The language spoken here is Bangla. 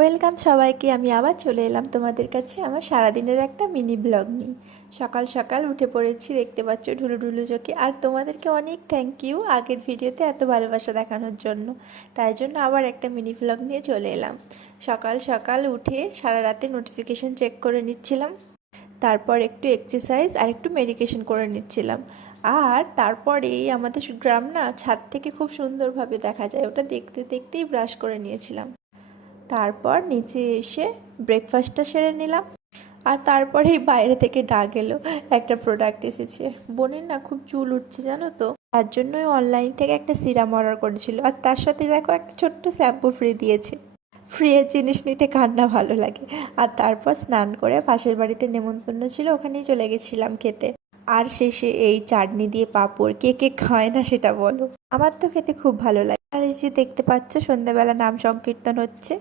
ওয়েলকাম সবাইকে। আমি আবার চলে এলাম তোমাদের কাছে আমার সারাদিনের একটা মিনি ব্লগ নিয়ে। সকাল সকাল উঠে পড়েছি, দেখতে পাচ্ছ ঢুলু ঢুলু চোখে। আর তোমাদেরকে অনেক থ্যাংক ইউ আগের ভিডিওতে এত ভালোবাসা দেখানোর জন্য। তাই জন্য আবার একটা মিনি ব্লগ নিয়ে চলে এলাম। সকাল সকাল উঠে সারা রাতে নোটিফিকেশান চেক করে নিচ্ছিলাম, তারপর একটু এক্সারসাইজ আর একটু মেডিটেশন করে নিচ্ছিলাম। আর তারপরেই আমাদের গ্রাম না ছাদ থেকে খুব সুন্দরভাবে দেখা যায়, ওটা দেখতে দেখতেই ব্রাশ করে নিয়েছিলাম। তারপর নিচে এসে ব্রেকফাস্টটা সেরে নিলাম। আর তারপরেই বাইরে থেকে ডাক এলো, একটা প্রোডাক্ট এসেছে। বোনের না খুব চুল উঠছে জানো তো, তার জন্যই অনলাইন থেকে একটা সিরাম অর্ডার করেছিল। আর তার সাথে দেখো একটা ছোট্ট শ্যাম্পু ফ্রি দিয়েছে। ফ্রিয়ের জিনিস নিতে কার না ভালো লাগে। আর তারপর স্নান করে পাশের বাড়িতে নেমন্তন্ন ছিল, ওখানেই চলে গেছিলাম খেতে। আর শেষে এই চাটনি দিয়ে পাঁপড়, কে কে খায় না সেটা বলো। আমার তো খেতে খুব ভালো লাগে। আর এই যে দেখতে পাচ্ছ সন্ধ্যাবেলা নাম সংকীর্তন হচ্ছে।